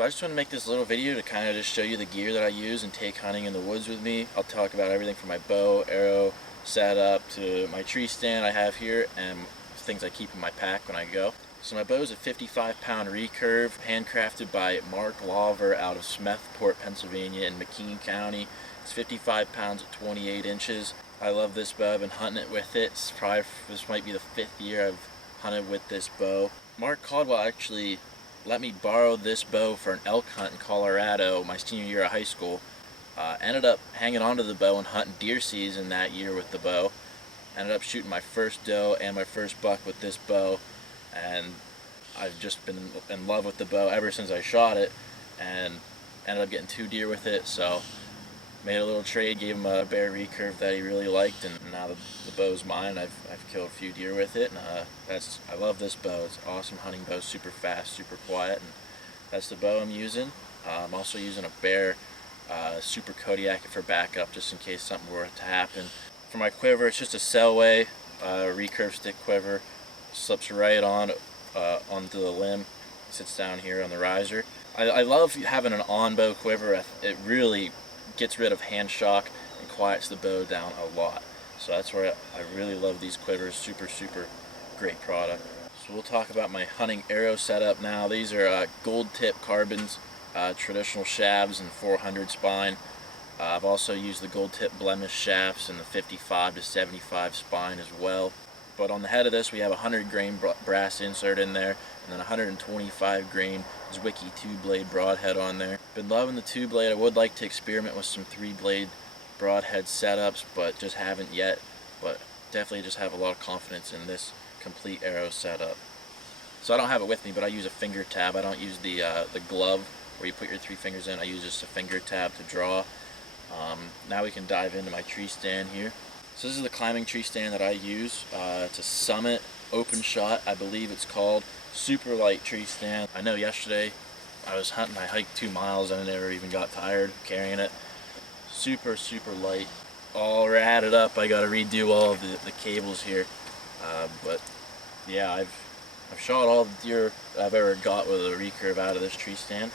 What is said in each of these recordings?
So I just want to make this little video to kind of just show you the gear that I use and take hunting in the woods with me. I'll talk about everything from my bow, arrow, setup to my tree stand I have here and things I keep in my pack when I go. So my bow is a 55-pound recurve, handcrafted by Mark Lawver out of Smethport, Pennsylvania in McKean County. It's 55 pounds at 28 inches. I love this bow. I've been hunting it with it. This might be the 5th year I've hunted with this bow. Mark Caldwell actually let me borrow this bow for an elk hunt in Colorado my senior year of high school. Ended up hanging onto the bow and hunting deer season that year with the bow. Ended up shooting my first doe and my first buck with this bow, and I've just been in love with the bow ever since I shot it, and ended up getting 2 deer with it. So made a little trade, gave him a bear recurve that he really liked, and now the bow's mine. I've killed a few deer with it, and I love this bow. It's an awesome hunting bow, super fast, super quiet, and that's the bow I'm using. I'm also using a bear super Kodiak for backup, just in case something were to happen. For my quiver, it's just a Selway recurve stick quiver. Slips right on onto the limb, sits down here on the riser. I love having an on-bow quiver. It really gets rid of hand shock and quiets the bow down a lot. So that's where I really love these quivers. Super great product. So we'll talk about my hunting arrow setup now. These are gold tip carbons, traditional shafts and 400 spine. I've also used the gold tip blemish shafts and the 55 to 75 spine as well. But on the head of this, we have a 100 grain brass insert in there, and then 125 grain Zwickey 2-blade broadhead on there. Been loving the 2-blade. I would like to experiment with some 3-blade broadhead setups, but just haven't yet. But definitely just have a lot of confidence in this complete arrow setup. So I don't have it with me, but I use a finger tab. I don't use the glove where you put your 3 fingers in. I use just a finger tab to draw. Now we can dive into my tree stand here. So this is the climbing tree stand that I use. It's a Summit Open Shot, I believe it's called. Super light tree stand. I know yesterday I was hunting, I hiked 2 miles and I never even got tired carrying it. Super light. All ratted up. I gotta redo all of the cables here. But yeah, I've shot all the deer I've ever got with a recurve out of this tree stand.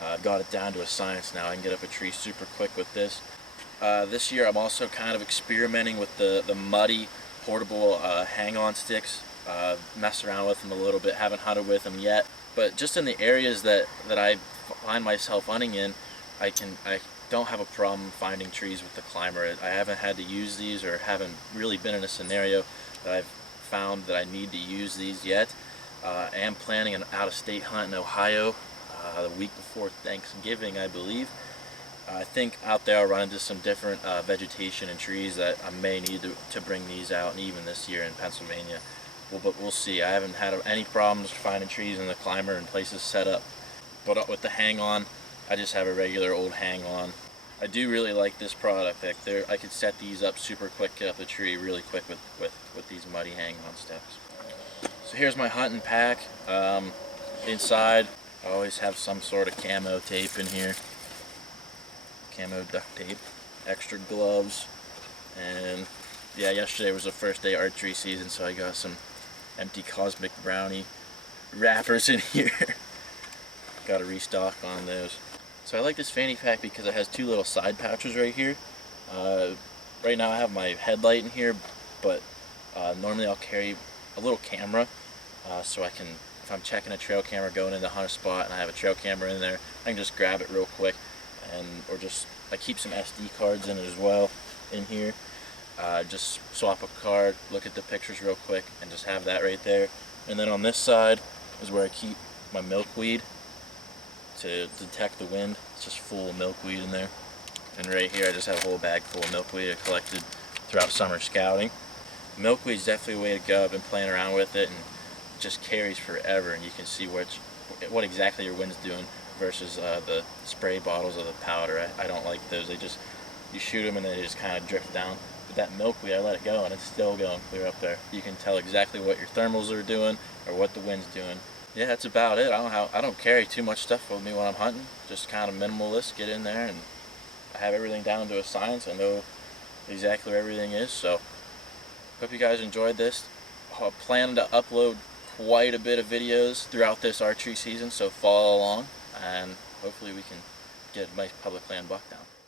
I've got it down to a science now. I can get up a tree super quick with this. This year I'm also kind of experimenting with the muddy portable hang-on sticks. Messed around with them a little bit, haven't hunted with them yet. But just in the areas that I find myself hunting in, I don't have a problem finding trees with the climber. I haven't had to use these, or haven't really been in a scenario that I've found that I need to use these yet. I am planning an out-of-state hunt in Ohio the week before Thanksgiving, I believe. I think out there I'll run into some different vegetation and trees that I may need to bring these out, and even this year in Pennsylvania. But we'll see. I haven't had any problems finding trees in the climber and places set up. But with the hang-on, I just have a regular old hang-on. I do really like this product. I could set these up super quick, get up the tree really quick with these muddy hang-on steps. So here's my hunting pack. Inside, I always have some sort of camo tape in here. Camo duct tape, extra gloves, and yeah, yesterday was the first day archery season, so I got some empty Cosmic Brownie wrappers in here. Got to restock on those. So I like this fanny pack because it has 2 little side pouches right here. Right now I have my headlight in here, but normally I'll carry a little camera, so I can, if I'm checking a trail camera going into a hunt spot and I have a trail camera in there, I can just grab it real quick. Or just, I keep some SD cards in it as well in here. Just swap a card, look at the pictures real quick, and just have that right there. And then on this side is where I keep my milkweed to detect the wind. It's just full of milkweed in there. And right here I just have a whole bag full of milkweed I collected throughout summer scouting. Milkweed is definitely a way to go. I've been playing around with it, and it just carries forever, and you can see what exactly your wind's doing versus the spray bottles of the powder. I don't like those. You shoot them and they just kind of drift down. But that milkweed, I let it go and it's still going clear up there. You can tell exactly what your thermals are doing or what the wind's doing. Yeah, that's about it. I don't carry too much stuff with me when I'm hunting. Just kind of minimalist, get in there, and I have everything down to a science. I know exactly where everything is. So hope you guys enjoyed this. I plan to upload quite a bit of videos throughout this archery season, so follow along. And hopefully we can get a nice public land buck down.